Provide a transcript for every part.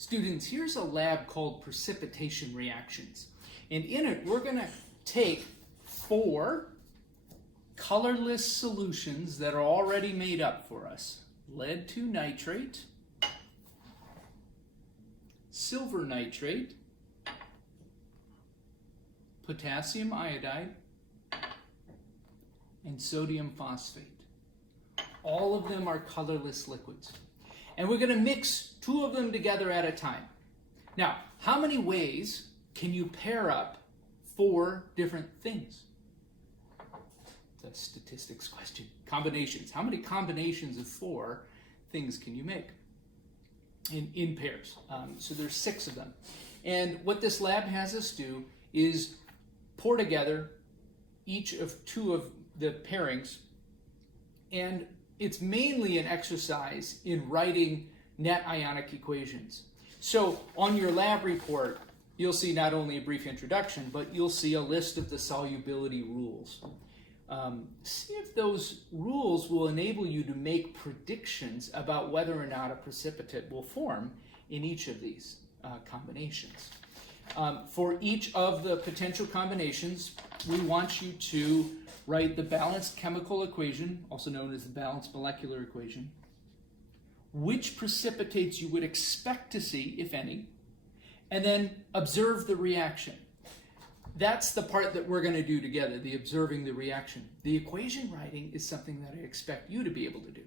Students, here's a lab called Precipitation Reactions. And in it, we're going to take 4 colorless solutions that are already made up for us. Lead 2 nitrate, silver nitrate, potassium iodide, and sodium phosphate. All of them are colorless liquids. And we're going to mix 2 of them together at a time. Now, how many ways can you pair up 4 different things? It's a statistics question. Combinations. How many combinations of 4 things can you make in pairs? So there's 6 of them. And what this lab has us do is pour together each of 2 of the pairings, and it's mainly an exercise in writing net ionic equations. So on your lab report, you'll see not only a brief introduction, but you'll see a list of the solubility rules. See if those rules will enable you to make predictions about whether or not a precipitate will form in each of these combinations. For each of the potential combinations, we want you to write the balanced chemical equation, also known as the balanced molecular equation, which precipitates you would expect to see, if any, and then observe the reaction. That's the part that we're going to do together, the observing the reaction. The equation writing is something that I expect you to be able to do.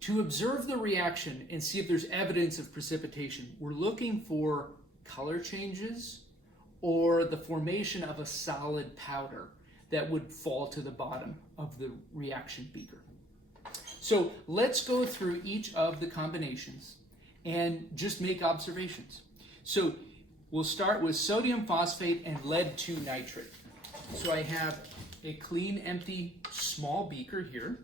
To observe the reaction and see if there's evidence of precipitation, we're looking for color changes or the formation of a solid powder that would fall to the bottom of the reaction beaker. So let's go through each of the combinations and just make observations. So we'll start with sodium phosphate and lead 2 nitrate. So I have a clean, empty, small beaker here,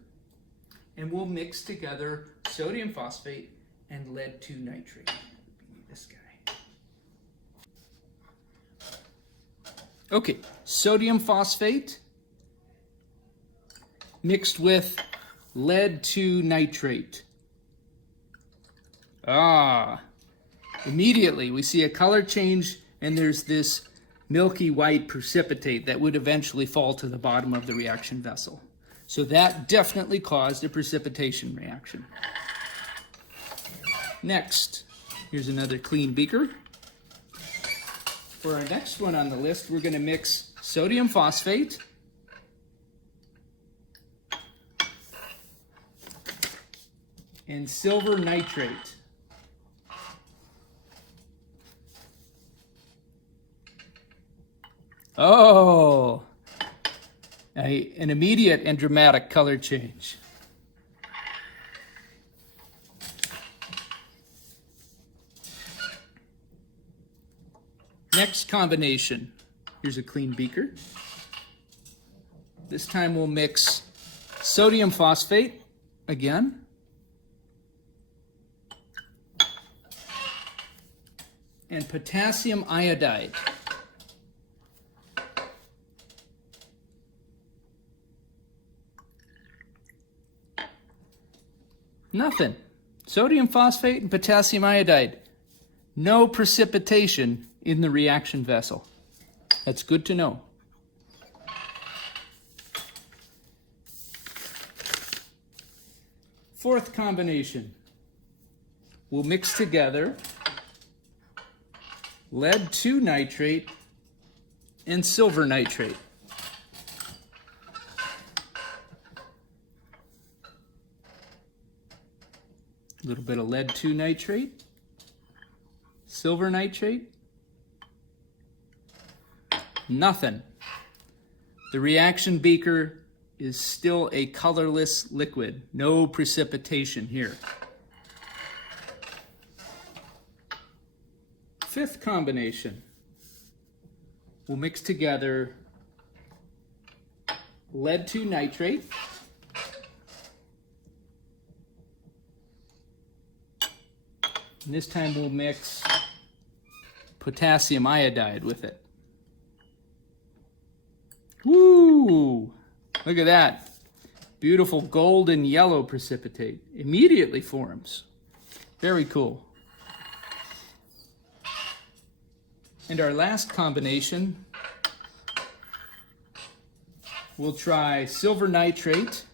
and we'll mix together sodium phosphate and lead 2 nitrate. This guy. Okay, sodium phosphate mixed with lead 2 nitrate. Immediately we see a color change, and there's this milky white precipitate that would eventually fall to the bottom of the reaction vessel. So that definitely caused a precipitation reaction. Next, here's another clean beaker. For our next one on the list, we're going to mix sodium phosphate and silver nitrate. Oh, an immediate and dramatic color change. Next combination. Here's a clean beaker. This time we'll mix sodium phosphate again. And potassium iodide. Nothing. Sodium phosphate and potassium iodide. No precipitation in the reaction vessel. That's good to know. Fourth combination. We'll mix together lead 2 nitrate and silver nitrate. A little bit of lead 2 nitrate, silver nitrate. Nothing. The reaction beaker is still a colorless liquid. No precipitation here. Fifth combination. We'll mix together lead 2 nitrate, and this time we'll mix potassium iodide with it. Woo! Look at that. Beautiful golden yellow precipitate. Immediately forms. Very cool. And our last combination, we'll try silver nitrate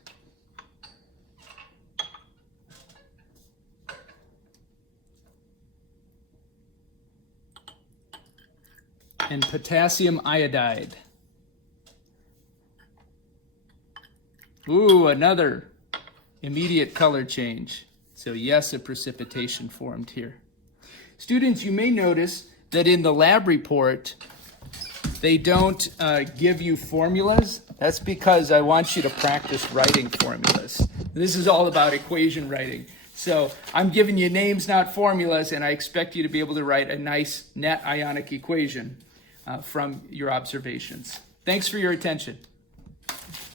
and potassium iodide. Ooh, another immediate color change. So yes, a precipitation formed here. Students, you may notice that in the lab report, they don't give you formulas. That's because I want you to practice writing formulas. This is all about equation writing. So I'm giving you names, not formulas, and I expect you to be able to write a nice net ionic equation from your observations. Thanks for your attention.